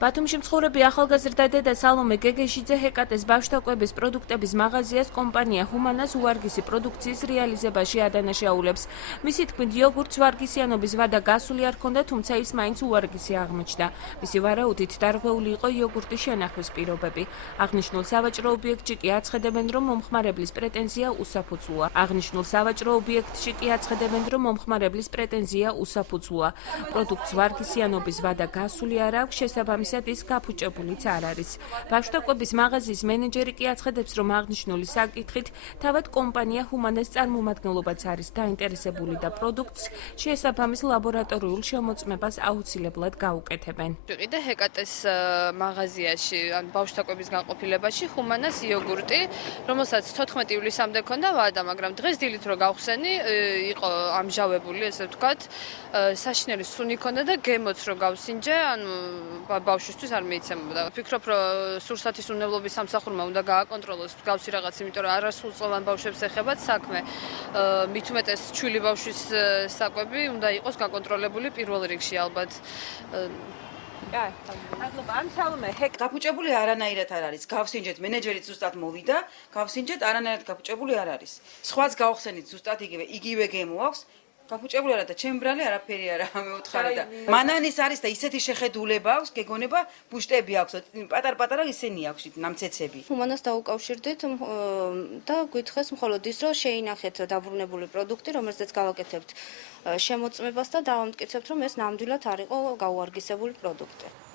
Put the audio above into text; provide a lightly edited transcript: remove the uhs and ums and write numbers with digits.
ბათუმში მცხოვრები ახალგაზრდა დედა სალომე გეგეშიძე ჰეკატეს ბავშვთა კვების პროდუქტების მაღაზიას კომპანია ჰუმანას უვარგისი პროდუქციის რეალიზებაში ადანაშაულებს. მისი თქმით, იოგურტს ვარგისიანობის ვადა გასული არ ჰქონდა, თუმცა ის მაინც უვარგისი აღმოჩნდა. მისი ვარაუდით დარღვეული იყო იოგურტის შენახვის პირობები. აღნიშნულ სავაჭრო ობიექტში კი აცხადებენ, რომ მომხმარებლის პრეტენზია უსაფუძვოა. პროდუქტს ვარგისიანობის ვადა გასული არ აქვს, შესაბამისად ის გაფუჭებულიც არ არის. ბავშვთა კვების მაღაზიის მენეჯერი კი აცხადებს, რომ აღნიშნული საკითხით თავად კომპანია ჰუმანას წარმომადგენლობაც არის დაინტერესებული და პროდუქტს შესაბამის ლაბორატორიულ შემოწმებას აუცილებლად გაუკეთებენ. ვიყიდე ჰეკატეს მაღაზიაში, ან ბავშვთა კვების განყოფილებაში ჰუმანას იოგურტი, რომელსაც 14 ივლისამდე ქონდა ვადა, მაგრამ დღეს დილით რო გავხსენი, იყო ამჟავებული, ესე ვთქვათ, საშინელი სუნი ქონდა და გემოც რო გავსინჯე, ანუ ბავშვისთვის არ მეიცემოდა. ვფიქრობ, რომ სურსათის უნებლობის სამსახურმა უნდა გააკონტროლოს გავსი რაღაც, იმიტომ რომ არასრულწლოვან ბავშვებს ეხებათ საქმე. მით უმეტეს ჩვილი ბავშვის საკვები უნდა იყოს გაკონტროლებული პირველ რიგში ალბათ. მადლობა. ამ სალომე გაფუჭებული არანაირად არ არის. გავსინჯეთ, მენეჯერიც ზუსტად მოვიდა, გავსინჯეთ, არანაირად გაფუჭებული არ არის. სხვაც გავხსენით ზუსტად იგივე გემო აქვს. გაფუჭებული არა და ჩემ ბრალი არაფერი არა მეუთხარი და მანანის არის და ისეთი შეხედულება აქვს, გეგონება ბუშტები აქვს, პატარ-პატარა ისინი აქვს ნამცეცები. ჰუმანას დაუკავშირდით და გითხრეს მხოლოდ ის, რომ შეინახეთ დაბრუნებული პროდუქტი, რომელზეც გავაკეთებთ შემოწმებას და დავამტკიცებთ, რომ ეს ნამდვილად არ იყო გაუვარგისებული პროდუქტი.